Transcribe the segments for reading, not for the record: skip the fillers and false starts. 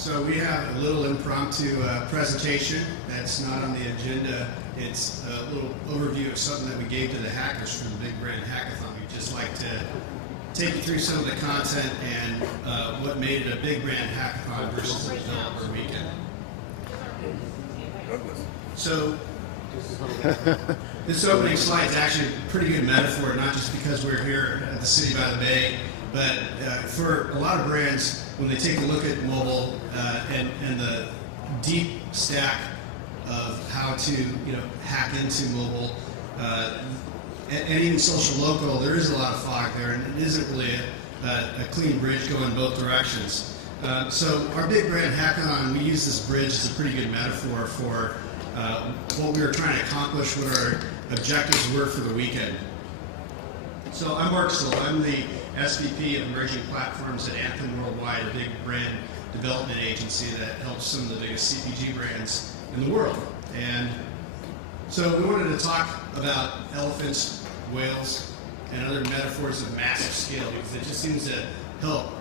So we have a little impromptu presentation that's not on the agenda. It's a little overview of something that we gave to the hackers from the Big Brand Hackathon. We'd just like to take you through some of the content and what made it a Big Brand Hackathon versus a developer weekend. So this opening slide is actually a pretty good metaphor, not just because we're here at the City by the Bay, but for a lot of brands, when they take a look at mobile and the deep stack of how to hack into mobile, and even Social-Local, there is a lot of fog there, and it isn't really a clean bridge going both directions. So our Big Brand Hackathon, we use this bridge as a pretty good metaphor for what we were trying to accomplish, what our objectives were for the weekend. So I'm Mark Silva. I'm the SVP of Emerging Platforms at Anthem Worldwide, a big brand development agency that helps some of the biggest CPG brands in the world. And so we wanted to talk about elephants, whales, and other metaphors of massive scale, because it just seems to help.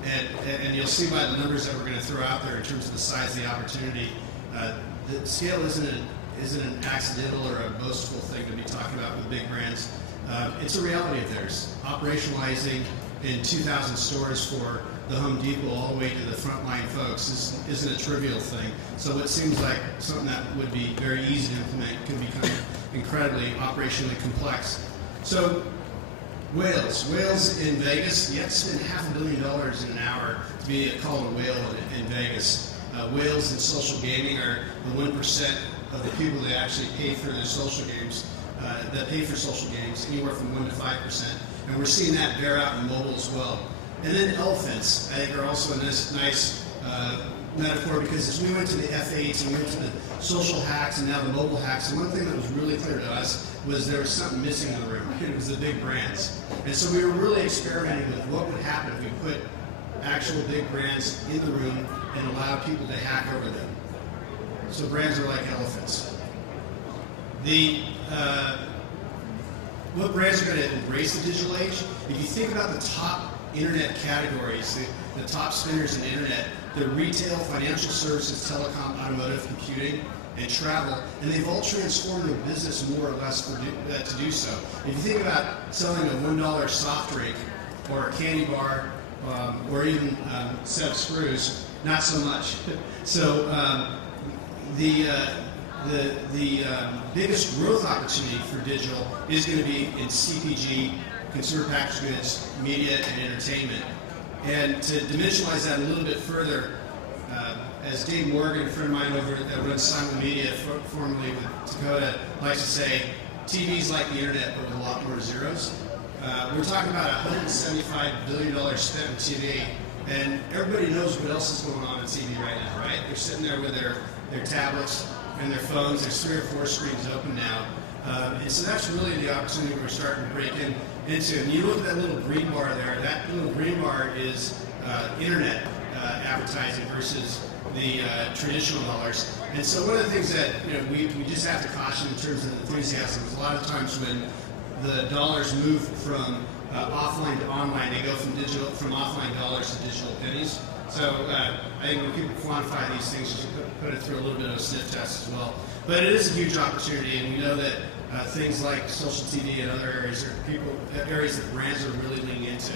And you'll see by the numbers that we're going to throw out there in terms of the size of the opportunity, the scale isn't an accidental or a boastful thing to be talking about with big brands. It's a reality of theirs. Operationalizing in 2,000 stores for the Home Depot all the way to the frontline folks isn't a trivial thing. So what seems like something that would be very easy to implement can become incredibly operationally complex. So whales in Vegas, you have to spend $500 million in an hour to be called a whale in Vegas. Whales in social gaming are the 1% of the people that actually pay for their social games, anywhere from 1 to 5%. And we're seeing that bear out in mobile as well. And then elephants, I think, are also a nice metaphor, because as we went to the F8s and we went to the social hacks and now the mobile hacks, and one thing that was really clear to us was there was something missing in the room. It was the big brands. And so we were really experimenting with what would happen if we put actual big brands in the room and allowed people to hack over them. So brands are like elephants. What brands are going to embrace the digital age? If you think about the top internet categories, the top spenders in the internet, they're retail, financial services, telecom, automotive, computing, and travel, and they've all transformed their business more or less to do so. If you think about selling a $1 soft drink or a candy bar or even a set of screws, not so much. So the biggest growth opportunity for digital is going to be in CPG, consumer packaged goods, media, and entertainment. And to dimensionalize that a little bit further, as Dave Morgan, a friend of mine over that runs Simon Media, formerly with Dakota, likes to say, TV's like the internet, but with a lot more zeros. We're talking about $175 billion spent on TV, and everybody knows what else is going on TV right now, right? They're sitting there with their tablets and their phones. There's 3 or 4 screens open now. And so that's really the opportunity we're starting to break into. And you look at that little green bar there, that little green bar is internet advertising versus the traditional dollars. And so one of the things that we just have to caution in terms of enthusiasm is a lot of times when the dollars move from offline to online, they go from offline dollars to digital pennies. So I think when people quantify these things, you should put it through a little bit of a sniff test as well. But it is a huge opportunity, and we know that things like social TV and other areas are areas that brands are really leaning into.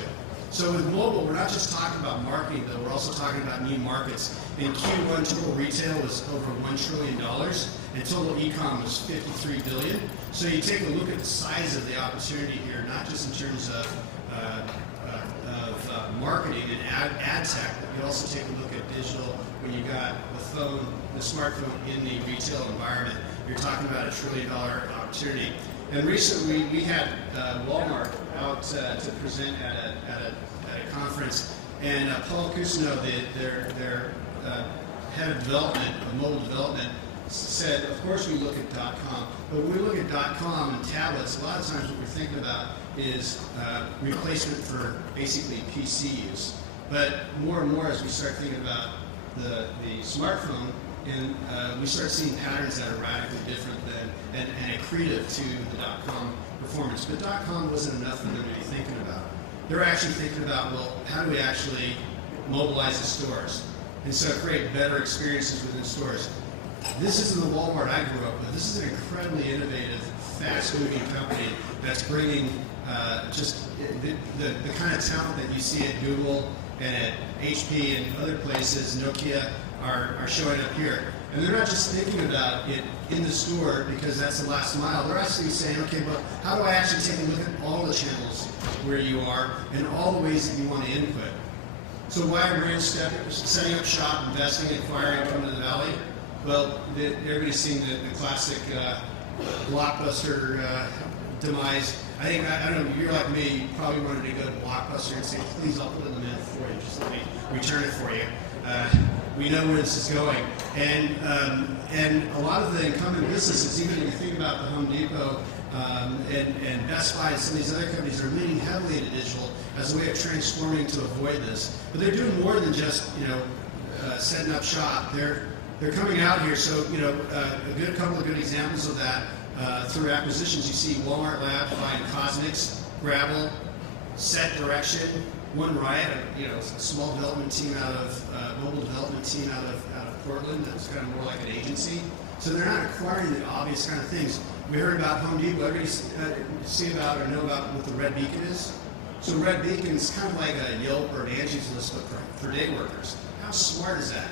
So with mobile, we're not just talking about marketing, though. We're also talking about new markets. In Q1, total retail was over $1 trillion, and total e-com was $53 billion. So you take a look at the size of the opportunity here, not just in terms of marketing and ad tech, but you also take a look at digital. When you got the smartphone in the retail environment, you're talking about $1 trillion opportunity. And recently we had Walmart out to present at a conference, and Paul Cousineau, their head of development, of mobile development, said, of course we look at .com, but when we look at .com and tablets, a lot of times what we're thinking about is replacement for basically PC use. But more and more as we start thinking about the smartphone, and we start seeing patterns that are radically different and accretive to the .com performance. But .com wasn't enough for them to be thinking about. They're actually thinking about, well, how do we actually mobilize the stores? and so create better experiences within stores. This isn't the Walmart I grew up with. This is an incredibly innovative, fast-moving company that's bringing just the kind of talent that you see at Google and at HP and other places, Nokia, are showing up here. And they're not just thinking about it in the store because that's the last mile. They're actually saying, okay, but how do I actually take a look at all the channels where you are and all the ways that you want to input? So why are brands setting up shop, investing, acquiring, coming to the Valley? Well, everybody's seen the classic Blockbuster demise. I think, I don't know, you're like me, you probably wanted to go to Blockbuster and say, please, I'll put it in the mail for you, just let me return it for you. We know where this is going. And a lot of the incumbent businesses, even if you think about the Home Depot and Best Buy and some of these other companies, are leaning heavily into digital as a way of transforming to avoid this. But they're doing more than just, setting up shop. They're coming out here. So, a couple of good examples of that through acquisitions. You see Walmart Labs buying Cosmix, Gravel, Set Direction, One Riot, a small development team out of mobile development team out of Portland. That's kind of more like an agency. So they're not acquiring the obvious kind of things. We heard about Home Depot. Everybody see about or know about what the Red Beacon is? So Red Beacon is kind of like a Yelp or an Angie's List, but for day workers. How smart is that?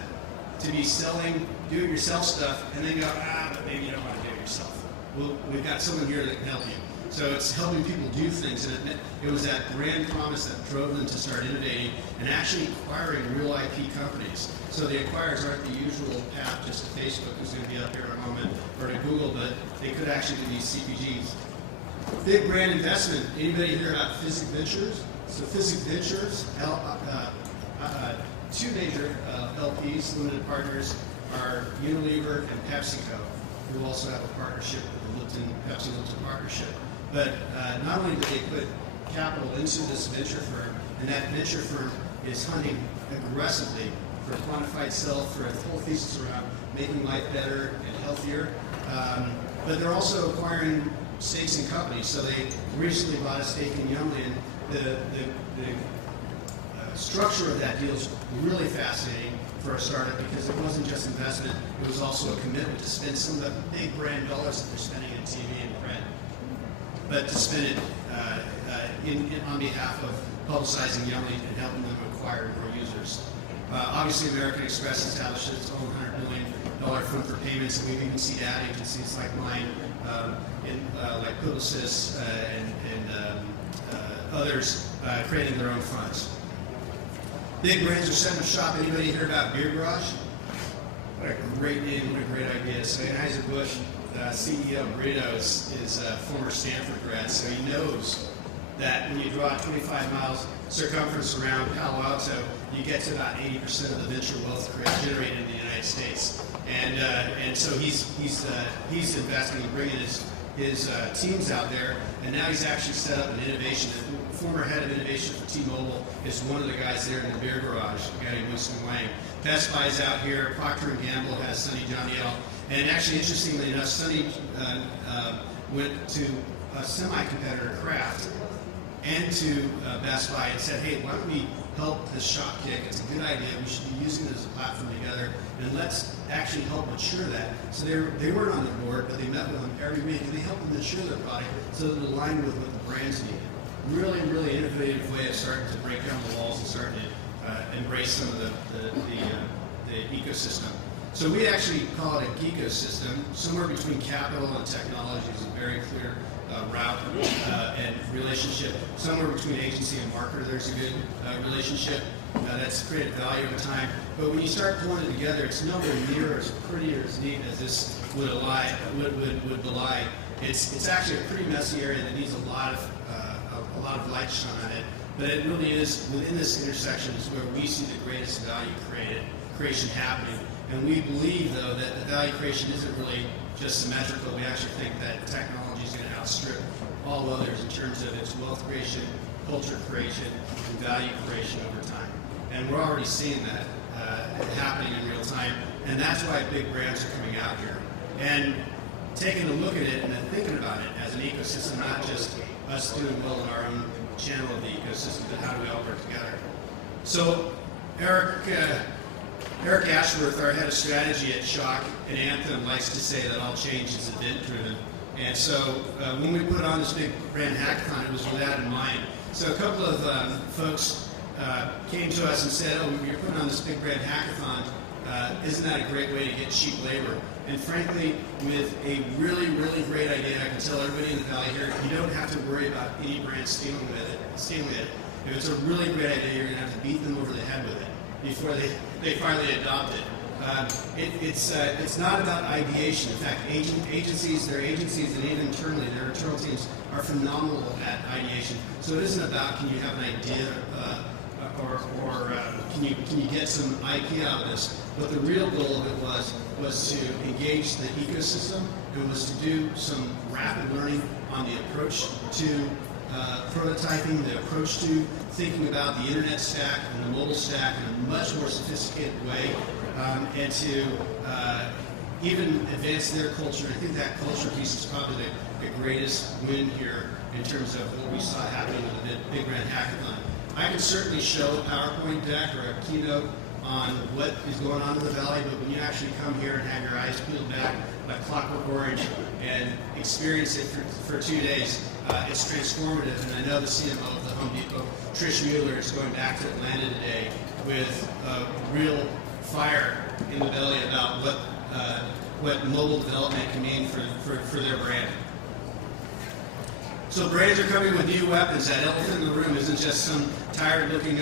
To be selling do-it-yourself stuff and then go, but maybe you don't want to do it yourself. Well, we've got someone here that can help you. So it's helping people do things, and it was that brand promise that drove them to start innovating and actually acquiring real IP companies. So the acquirers aren't the usual path just to Facebook, who's going to be up here in a moment, or to Google, but they could actually be these CPGs. Big brand investment. Anybody hear about Physic Ventures? So Physic Ventures, two major LPs, limited partners, are Unilever and PepsiCo, who also have a partnership with the Pepsi-Lipton partnership. But not only do they put capital into this venture firm, and that venture firm is hunting aggressively for quantified self, for a whole thesis around making life better and healthier. But they're also acquiring stakes in companies. So they recently bought a stake in Youngland. The structure of that deal is really fascinating for a startup because it wasn't just investment, it was also a commitment to spend some of the big brand dollars that they're spending in TV and print, but to spend it on behalf of publicizing Youngland and helping them acquire more users. Obviously, American Express established its own $100 million fund for payments, and we've even seen ad agencies like mine, like Publicis and others creating their own funds. Big brands are setting up shop. Anybody hear about Beer Garage? What a great name, what a great idea. So Anheuser-Busch CEO Brito is a former Stanford grad, so he knows that when you draw 25 miles circumference around Palo Alto, you get to about 80% of the venture wealth generated in the United States. And so he's investing and bringing his teams out there, and now he's actually set up an innovation. The former head of innovation for T-Mobile is one of the guys there in the Beer Garage, a guy named Winston Wang. Best Buy's out here. Procter & Gamble has Sunny Daniel. And actually, interestingly enough, Sunny went to a semi-competitor, Kraft, and to Best Buy and said, hey, why don't we help this shop kick? It's a good idea. We should be using it as a platform together, and let's actually help mature that. So they weren't on the board, but they met with them every week, and they helped them mature their product so that it aligned with what the brands needed. Really, really innovative way of starting to break down the walls and starting to embrace some of the ecosystem. So we actually call it a geekosystem. Somewhere between capital and technology is a very clear route and relationship. Somewhere between agency and marketer, there's a good relationship that's created value over time. But when you start pulling it together, it's nowhere near as pretty or as neat as this would belie. It's actually a pretty messy area that needs a lot of light shone on it. But it really is, within this intersection is where we see the greatest value creation happening. And we believe, though, that the value creation isn't really just symmetrical. We actually think that technology is going to outstrip all others in terms of its wealth creation, culture creation, and value creation over time. And we're already seeing that happening in real time. And that's why big brands are coming out here. And taking a look at it and then thinking about it as an ecosystem, not just us doing well in our own channel of the ecosystem, but how do we all work together? So, Eric, Eric Ashworth, our head of strategy at Shock and Anthem, likes to say that all change is event-driven. And so when we put on this Big Brand Hackathon, it was with that in mind. So a couple of folks came to us and said, oh, you're putting on this Big Brand Hackathon. Isn't that a great way to get cheap labor? And frankly, with a really, really great idea, I can tell everybody in the Valley here, you don't have to worry about any brand stealing it. If it's a really great idea, you're going to have to beat them over the head with it before they finally adopt it. It's not about ideation. In fact, agencies, and even internally, their internal teams are phenomenal at ideation. So it isn't about can you have an idea or can you get some IP out of this. But the real goal of it was to engage the ecosystem and was to do some rapid learning on the approach to prototyping, the approach to thinking about the internet stack and the mobile stack in a much more sophisticated way, and to even advance their culture. I think that culture piece is probably the greatest win here in terms of what we saw happening with the Big Brand Hackathon. I can certainly show a PowerPoint deck or a keynote on what is going on in the Valley, but when you actually come here and have your eyes peeled back like Clockwork Orange and experience it for 2 days, it's transformative. And I know the CMO of the Home Depot, Trish Mueller, is going back to Atlanta today with real fire in the belly about what mobile development can mean for their brand. So brands are coming with new weapons. That elephant in the room isn't just some tired-looking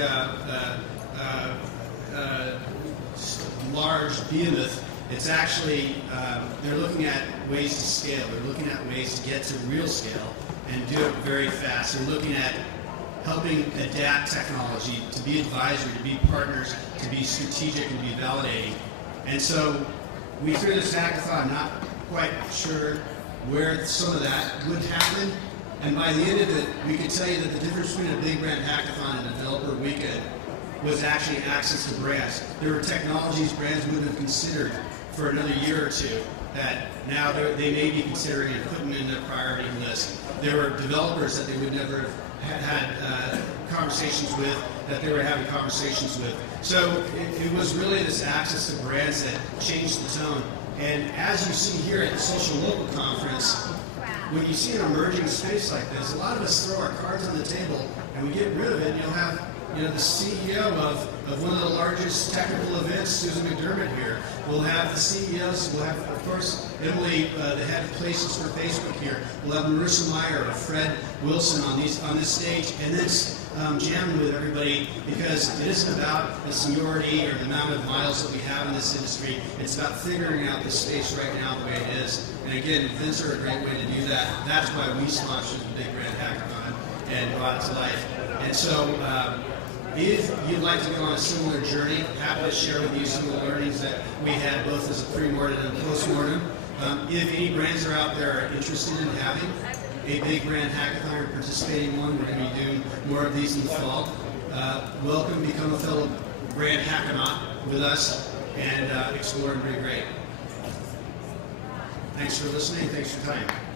large behemoth. It's actually, they're looking at ways to scale. They're looking at ways to get to real scale and do it very fast. They're looking at helping adapt technology, to be advisory, to be partners, to be strategic, and to be validating. And so we threw this hackathon not quite sure where some of that would happen. And by the end of it, we could tell you that the difference between a Big Brand Hackathon and a developer weekend was actually access to brands. There were technologies brands wouldn't have considered for another year or two that now they may be considering and putting in their priority list. There were developers that they would never have had conversations with, that they were having conversations with. So it was really this access to brands that changed the tone. And as you see here at the Social-Local conference, when you see an emerging space like this, a lot of us throw our cards on the table and we get rid of it. And you'll have the CEO of one of the largest technical events, Susan McDermott here. We'll have the CEOs. We'll have, of course, Emily, the head of Places for Facebook here. We'll have Marissa Meyer or Fred Wilson on this stage, and this jamming with everybody, because it isn't about the seniority or the amount of miles that we have in this industry. It's about figuring out the space right now the way it is. And again, events are a great way to do that. That's why we sponsored the Big Brand Hackathon and brought it to life. And so, if you'd like to go on a similar journey, happy to share with you some of the learnings that we had both as a pre-mortem and post-mortem. If any brands are out there are interested in having a Big Brand Hackathon or participating in one, we're going to be doing more of these in the fall. Welcome, become a fellow brand hackathon with us and explore and be great. Thanks for listening. Thanks for your time.